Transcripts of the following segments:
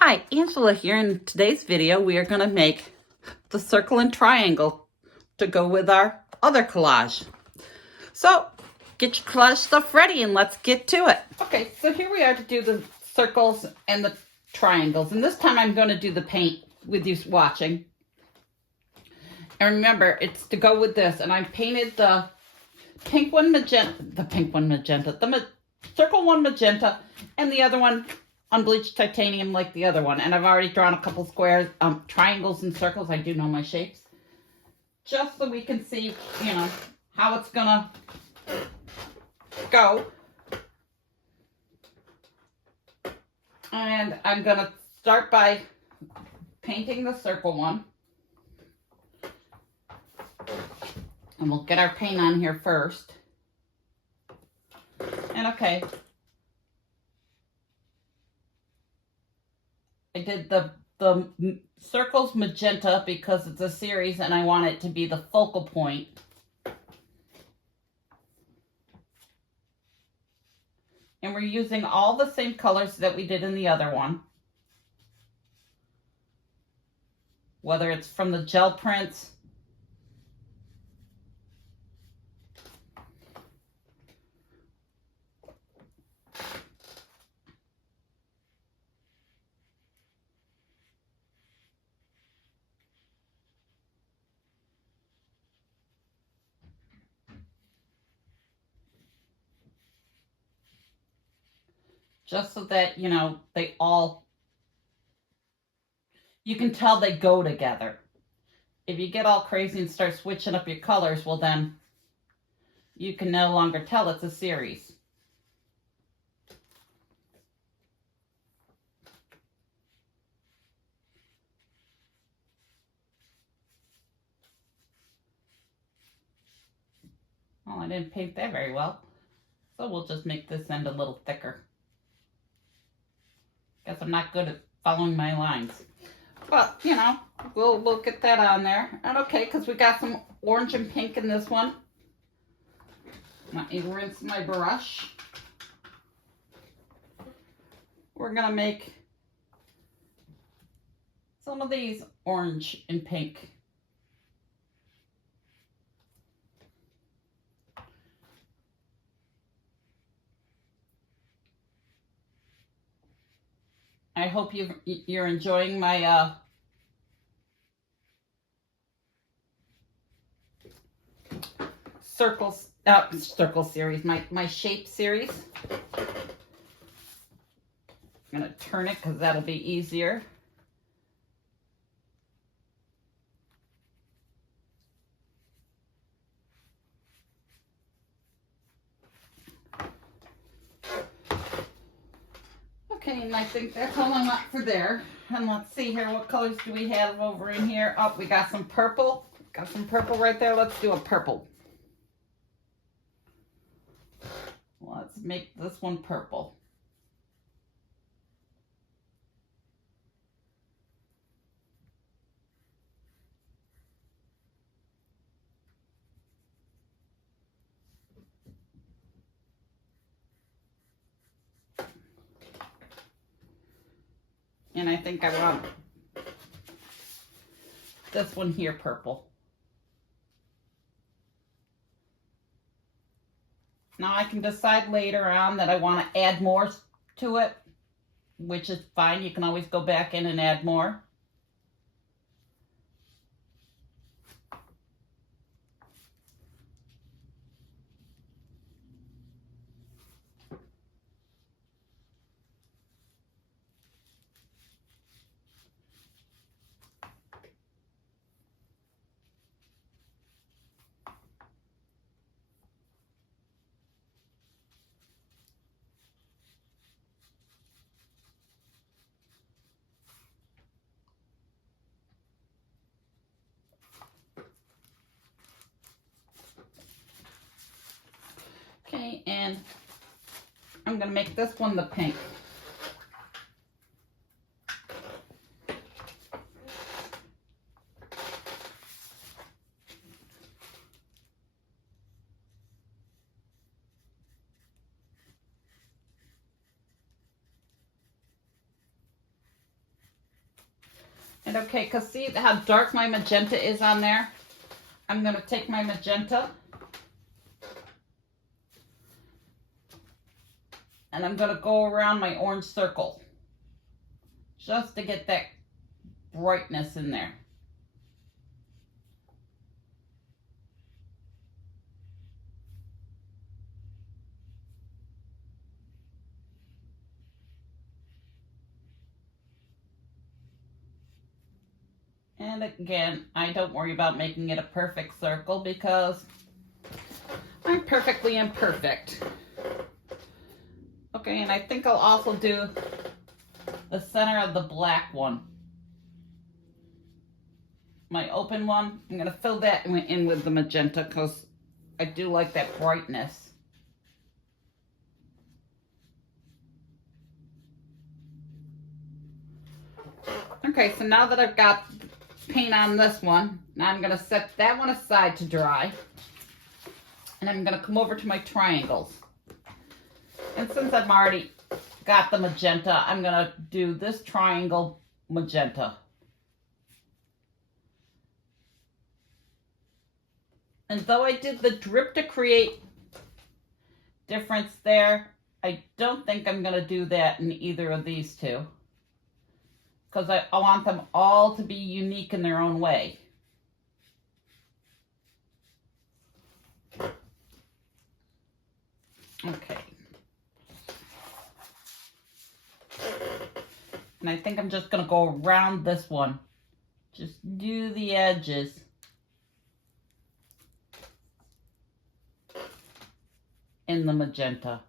Hi, Angela here. In today's video, we are going to make the circle and triangle to go with our other collage. So get your collage stuff ready and let's get to it. Okay, so here we are to do the circles and the triangles. And this time I'm going to do the paint with you watching. And remember, it's to go with this. And I painted the pink one magenta, the circle one magenta, and the other one unbleached titanium like the other one. And I've already drawn a couple squares, triangles and circles. I do know my shapes. Just so we can see, how it's gonna go. And I'm gonna start by painting the circle one. And we'll get our paint on here first. And okay, I did the circles magenta because it's a series and I want it to be the focal point. And we're using all the same colors that we did in the other one. Whether it's from the gel prints, just so that, they all, you can tell they go together. If you get all crazy and start switching up your colors, well then, you can no longer tell it's a series. Well, I didn't paint that very well, so we'll just make this end a little thicker. Guess I'm not good at following my lines. But, we'll get that on there. And okay, because we got some orange and pink in this one. Let me rinse my brush. We're going to make some of these orange and pink. I hope you're enjoying my circle series, my shape series. I'm going to turn it because that'll be easier. Okay, and I think that's all I want for there. And let's see here, what colors do we have over in here? Oh, we got some purple. Got some purple right there. Let's do a purple. Let's make this one purple. And I think I want this one here purple. Now I can decide later on that I want to add more to it, which is fine. You can always go back in and add more. Okay, and I'm going to make this one the pink. And okay, because see how dark my magenta is on there? I'm going to take my magenta and I'm going to go around my orange circle just to get that brightness in there. And again, I don't worry about making it a perfect circle because I'm perfectly imperfect. Okay, and I think I'll also do the center of the black one. My open one, I'm going to fill that in with the magenta because I do like that brightness. Okay, so now that I've got paint on this one, now I'm going to set that one aside to dry. And I'm going to come over to my triangles. And since I've already got the magenta, I'm going to do this triangle magenta. And though I did the drip to create difference there, I don't think I'm going to do that in either of these two. Because I want them all to be unique in their own way. Okay. And I think I'm just going to go around this one. Just do the edges. In the magenta.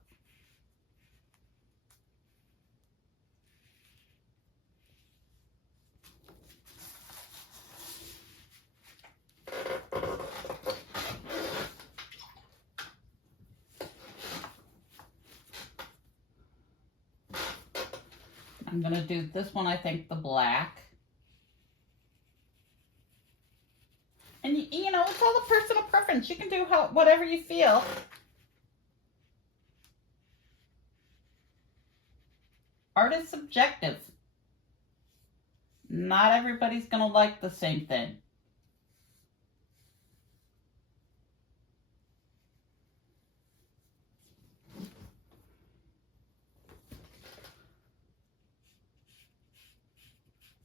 I'm going to do this one, I think, the black. And you know, it's all a personal preference. You can do whatever you feel. Art is subjective. Not everybody's going to like the same thing.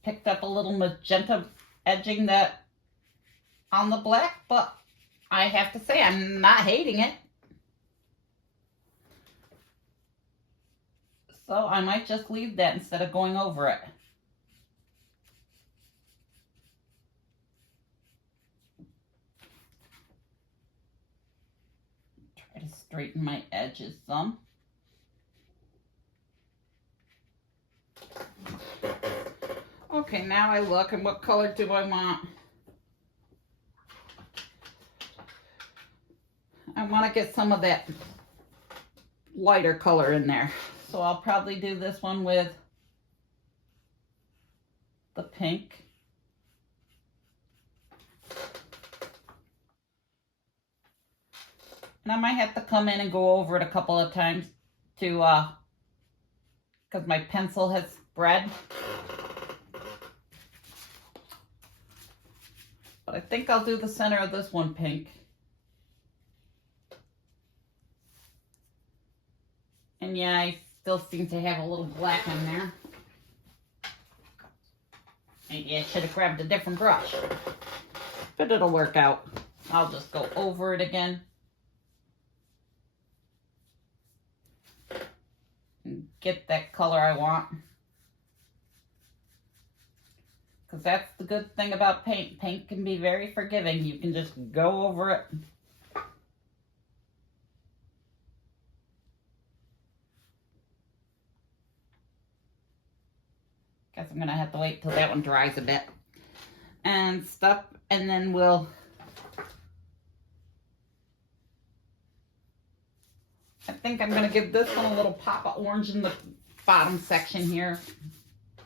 Picked up a little magenta edging that on the black, but I have to say I'm not hating it. So I might just leave that instead of going over it. Try to straighten my edges some. Okay, now I look, and what color do I want? I want to get some of that lighter color in there. So I'll probably do this one with the pink. And I might have to come in and go over it a couple of times to, because my pencil has spread. But I think I'll do the center of this one pink. And yeah, I still seem to have a little black in there. Maybe I should have grabbed a different brush. But it'll work out. I'll just go over it again. And get that color I want. Because that's the good thing about paint. Paint can be very forgiving. You can just go over it. Guess I'm going to have to wait till that one dries a bit. And stuff. And then we'll... I think I'm going to give this one a little pop of orange in the bottom section here.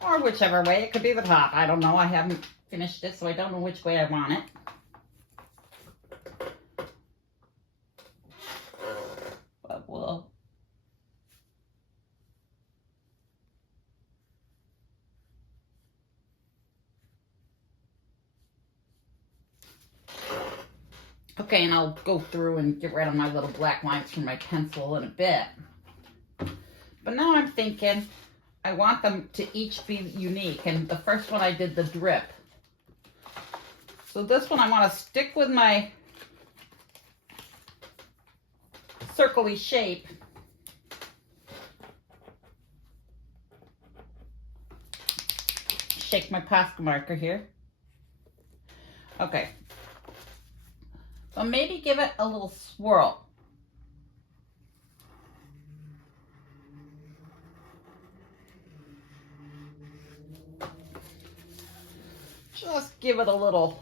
Or whichever way. It could be the top. I don't know. I haven't finished it, so I don't know which way I want it. But we'll... Okay, and I'll go through and get rid of my little black lines from my pencil in a bit. But now I'm thinking I want them to each be unique. And the first one I did the drip. So this one I want to stick with my circle-y shape. Shake my Posca marker here. Okay. So maybe give it a little swirl. Just give it a little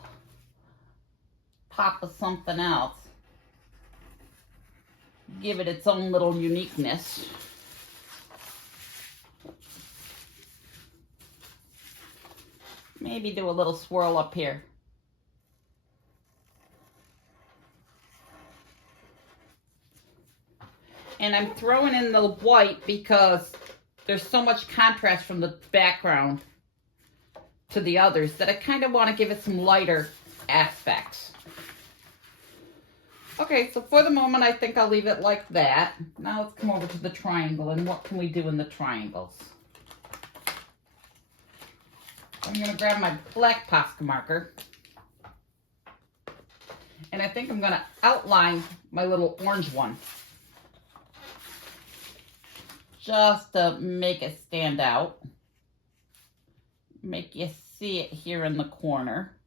pop of something else. Give it its own little uniqueness. Maybe do a little swirl up here. And I'm throwing in the white because there's so much contrast from the background to the others that I kind of want to give it some lighter aspects. Okay, so for the moment, I think I'll leave it like that. Now let's come over to the triangle, and what can we do in the triangles? I'm going to grab my black Posca marker, and I think I'm going to outline my little orange one, just to make it stand out. Make you see it here in the corner.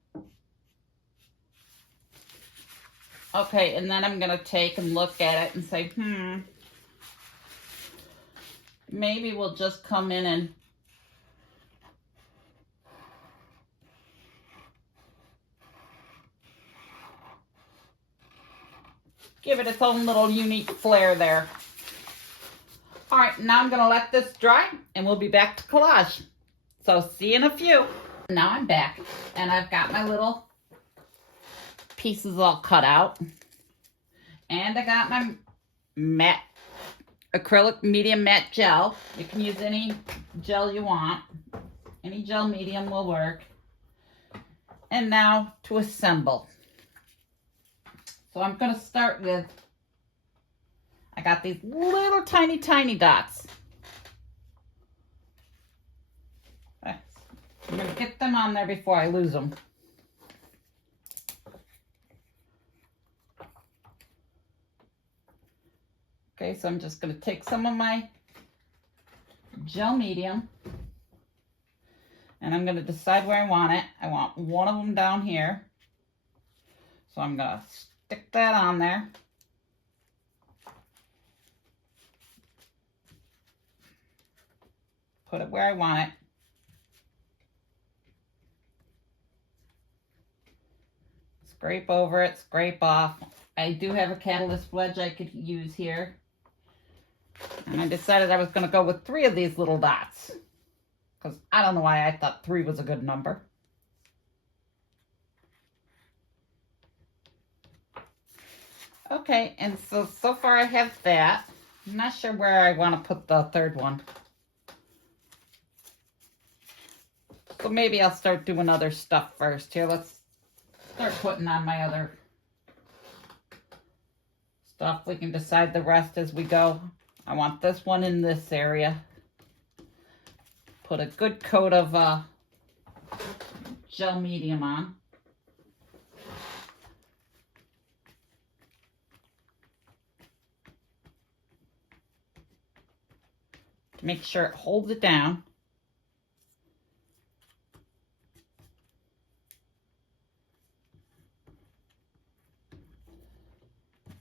Okay, and then I'm going to take and look at it and say, maybe we'll just come in and give it its own little unique flair there. All right, now I'm going to let this dry and we'll be back to collage. So see you in a few. Now I'm back and I've got my little pieces all cut out. And I got my matte acrylic medium matte gel. You can use any gel you want. Any gel medium will work. And now to assemble. So I'm going to start with, I got these little tiny dots. I'm going to get them on there before I lose them. Okay, so I'm just going to take some of my gel medium and I'm going to decide where I want it. I want one of them down here. So I'm going to stick that on there. Put it where I want it. Scrape over it, scrape off. I do have a catalyst wedge I could use here. And I decided I was going to go with 3 of these little dots. Because I don't know why I thought 3 was a good number. Okay, and so far I have that. I'm not sure where I want to put the 3rd one. So maybe I'll start doing other stuff first. Here, let's start putting on my other stuff. We can decide the rest as we go. I want this one in this area. Put a good coat of gel medium on. To make sure it holds it down.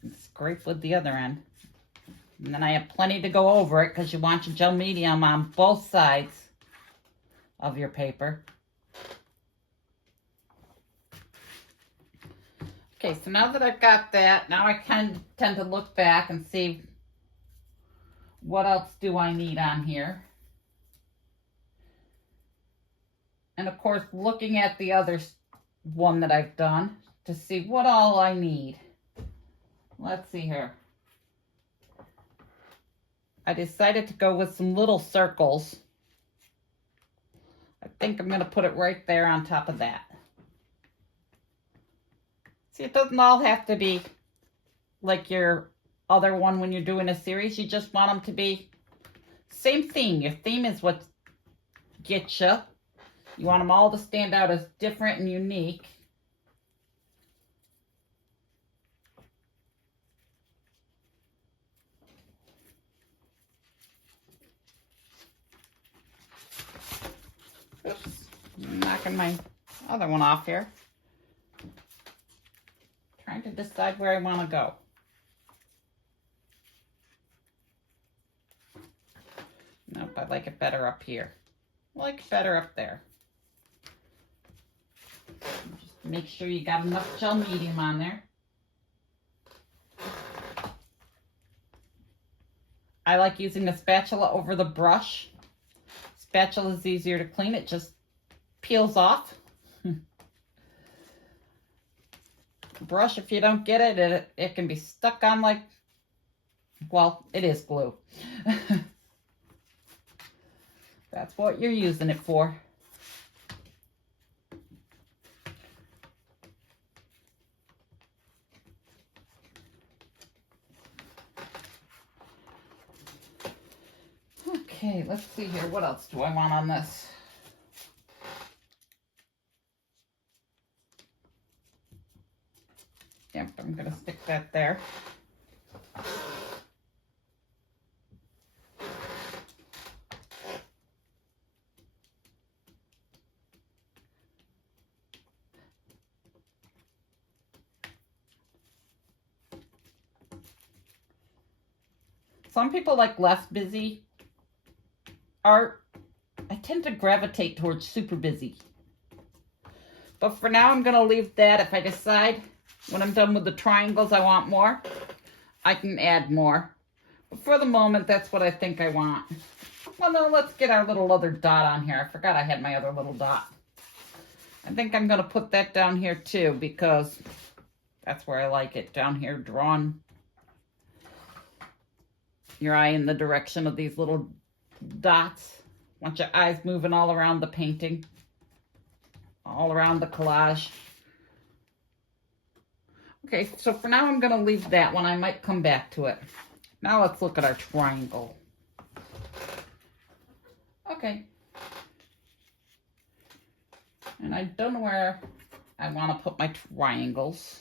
And scrape with the other end. And then I have plenty to go over it because you want your gel medium on both sides of your paper. Okay, so now that I've got that, now I kind of tend to look back and see what else do I need on here. And of course, looking at the other one that I've done to see what all I need. Let's see here. I decided to go with some little circles. I think I'm going to put it right there on top of that. See, it doesn't all have to be like your other one when you're doing a series. You just want them to be same theme. Your theme is what gets you. You want them all to stand out as different and unique. Oops, I'm knocking my other one off here. Trying to decide where I want to go. Nope, I like it better up here. I like it better up there. Just make sure you got enough gel medium on there. I like using the spatula over the brush. Spatula is easier to clean. It just peels off. Brush, if you don't get it, it can be stuck on like, well, it is glue. That's what you're using it for. Okay, let's see here. What else do I want on this? Yep, I'm going to stick that there. Some people like less busy art. I tend to gravitate towards super busy. But for now, I'm going to leave that. If I decide when I'm done with the triangles I want more, I can add more. But for the moment, that's what I think I want. Well, now let's get our little other dot on here. I forgot I had my other little dot. I think I'm going to put that down here too, because that's where I like it. Down here, drawn your eye in the direction of these little dots. Want your eyes moving all around the painting, all around the collage. Okay, so for now I'm going to leave that one. I might come back to it. Now let's look at our triangle. Okay. And I don't know where I want to put my triangles.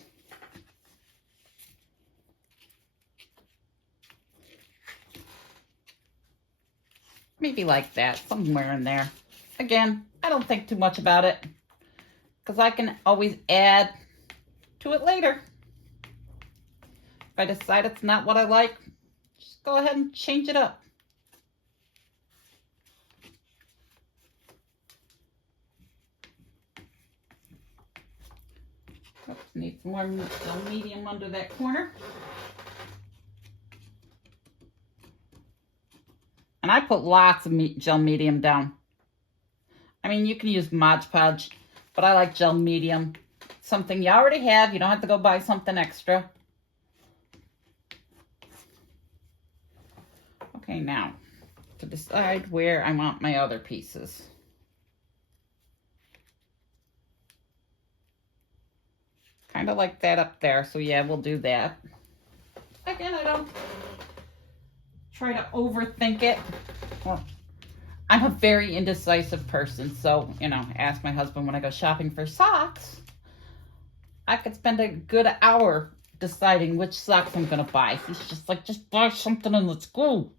Maybe like that, somewhere in there. Again, I don't think too much about it, because I can always add to it later. If I decide it's not what I like, just go ahead and change it up. Oops, need some more medium under that corner. And I put lots of gel medium down. I mean, you can use Mod Podge, but I like gel medium. Something you already have. You don't have to go buy something extra. Okay, now, to decide where I want my other pieces. Kind of like that up there, so yeah, we'll do that. Again, I don't try to overthink it. Well, I'm a very indecisive person, so, you know, I ask my husband when I go shopping for socks. I could spend a good hour deciding which socks I'm going to buy. He's just like, just buy something and let's go.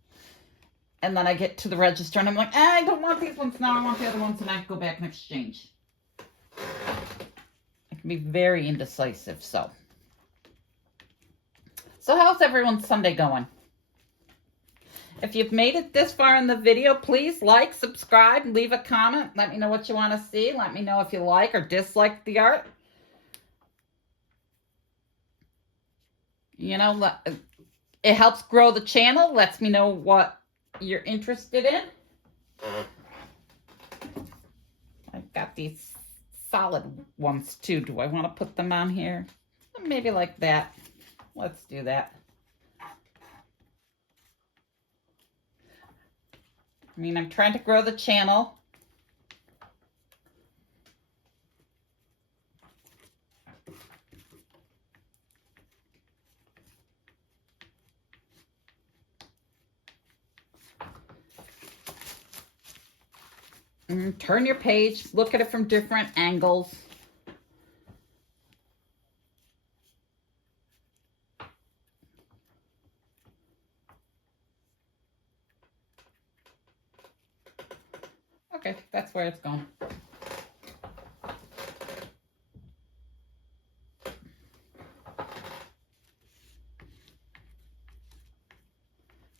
And then I get to the register and I'm like, I don't want these ones now. I want the other ones, and I go back and exchange. I can be very indecisive, so. So how's everyone's Sunday going? If you've made it this far in the video, please like, subscribe, leave a comment. Let me know what you want to see. Let me know if you like or dislike the art. You know, it helps grow the channel. Lets me know what you're interested in. I've got these solid ones too. Do I want to put them on here? Maybe like that. Let's do that. I mean, I'm trying to grow the channel. Turn your page, look at it from different angles. Okay, that's where it's going.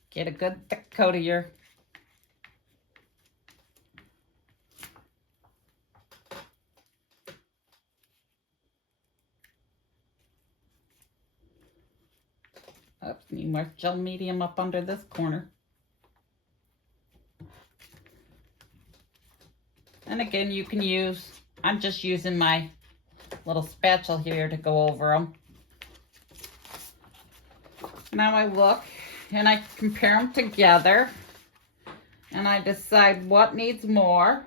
Get a good thick coat of your need more gel medium up under this corner. And again, you can use, I'm just using my little spatula here to go over them. Now I look and I compare them together and I decide what needs more.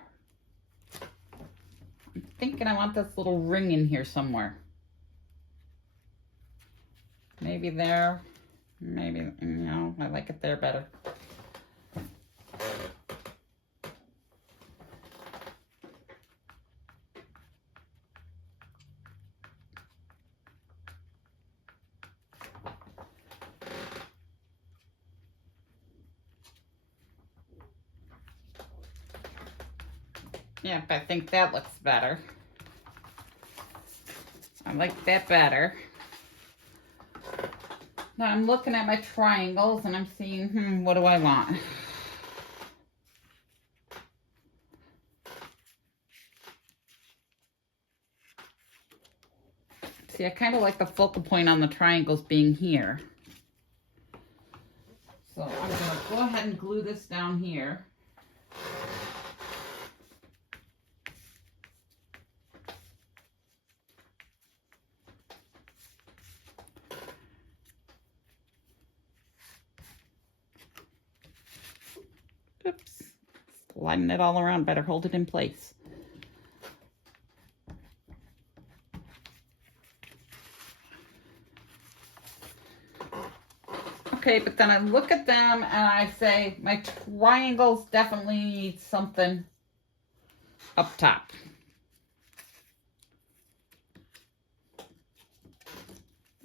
I'm thinking I want this little ring in here somewhere. Maybe there, maybe, no, I like it there better. Yep, I think that looks better. I like that better. Now I'm looking at my triangles and I'm seeing, what do I want? See, I kind of like the focal point on the triangles being here. So I'm going to go ahead and glue this down here. Oops, sliding it all around, better hold it in place. Okay, but then I look at them and I say, my triangles definitely need something up top.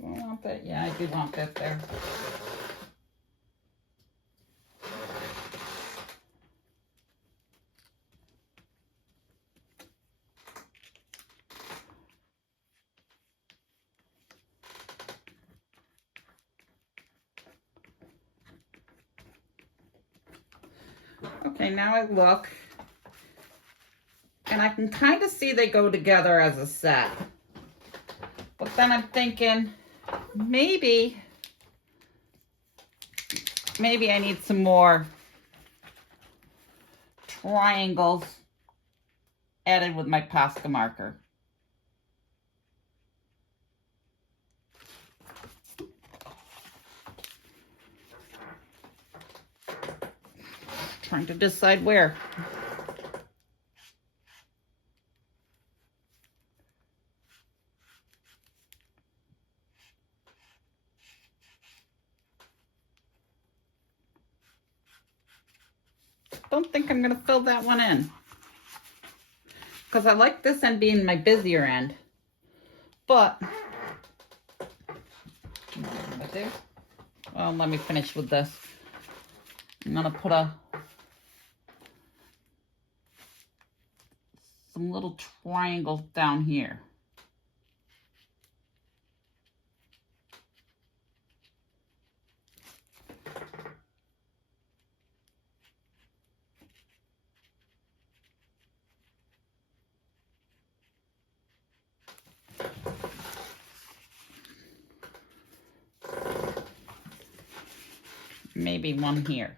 Do I want that? Yeah, I do want that there. Okay, now I look, and I can kind of see they go together as a set. But then I'm thinking, maybe I need some more triangles added with my Posca marker. Trying to decide where. Don't think I'm going to fill that one in, because I like this end being my busier end. But well, let me finish with this. I'm going to put some little triangles down here. Maybe one here.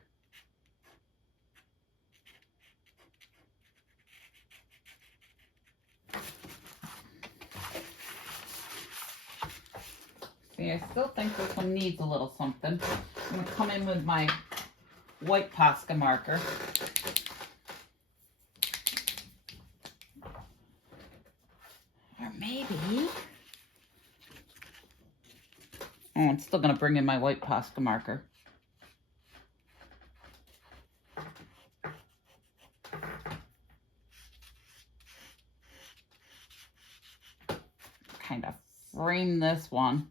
See, I still think this one needs a little something. I'm going to come in with my white Posca marker. Or maybe... oh, I'm still going to bring in my white Posca marker. kind of frame this one.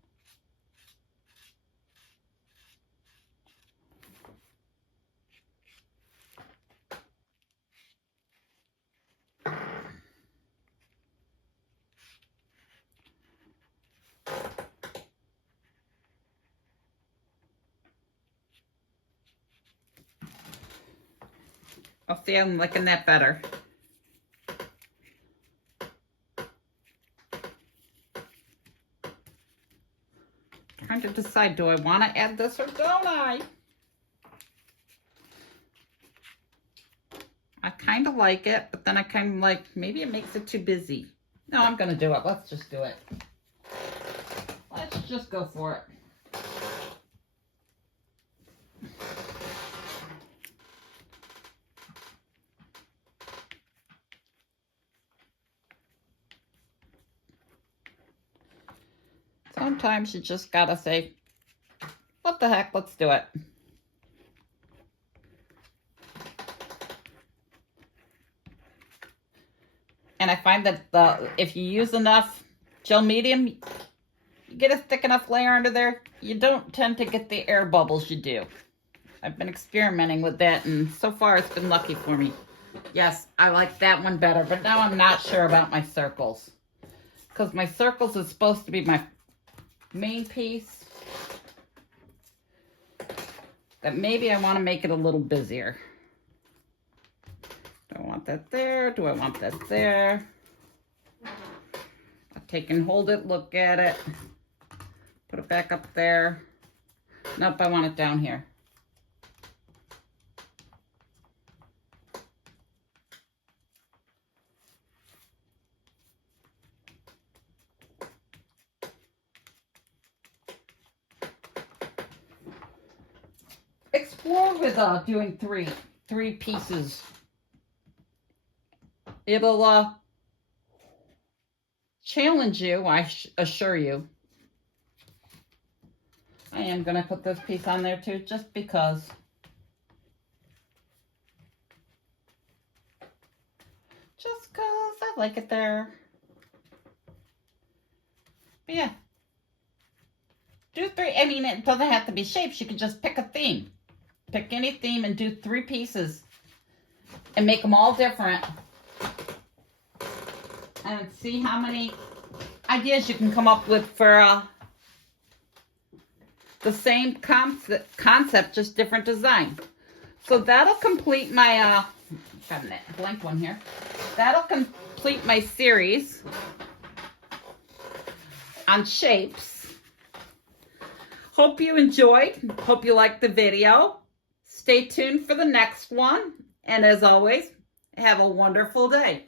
I'll see, I'm liking that better. Trying to decide, do I want to add this or don't I? I kind of like it, but then I kind of like, maybe it makes it too busy. No, I'm going to do it. Let's just do it. Let's just go for it. Sometimes you just gotta say, what the heck, let's do it. And I find that if you use enough gel medium, you get a thick enough layer under there, you don't tend to get the air bubbles you do. I've been experimenting with that, and so far it's been lucky for me. Yes, I like that one better, but now I'm not sure about my circles. Because my circles is supposed to be my main piece. That maybe I want to make it a little busier. Do I want that there? Do I want that there? I'll take and hold it, look at it. Put it back up there. Nope, I want it down here. Explore with doing three pieces. It'll challenge you, I assure you. I am going to put this piece on there too, just because. Just because I like it there. But yeah. Do three. I mean, it doesn't have to be shapes. You can just pick a theme. Pick any theme and do 3 pieces. And make them all different. And see how many ideas you can come up with for the same concept, just different design. So that'll complete my, got a blank one here. That'll complete my series on shapes. Hope you enjoyed. Hope you liked the video. Stay tuned for the next one. And as always, have a wonderful day.